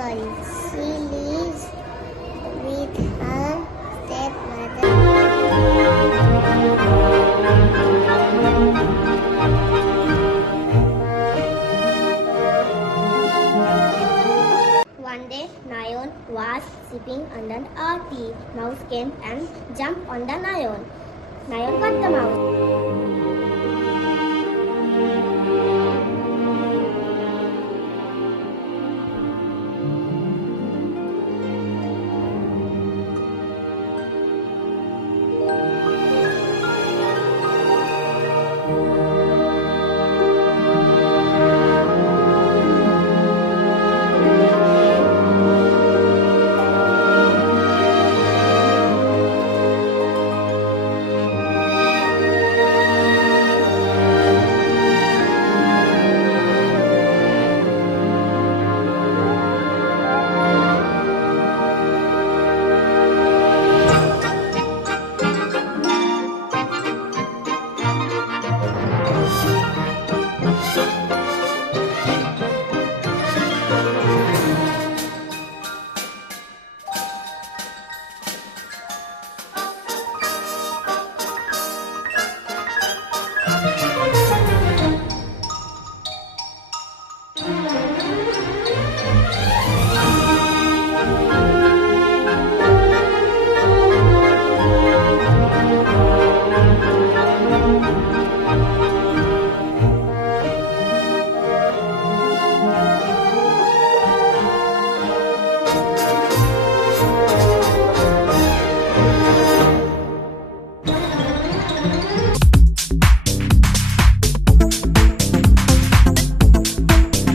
story. She lives with her stepmother. One day, Nayon was sleeping under a tree. Mouse came and jumped on the Nayon. Nayon got the mouse.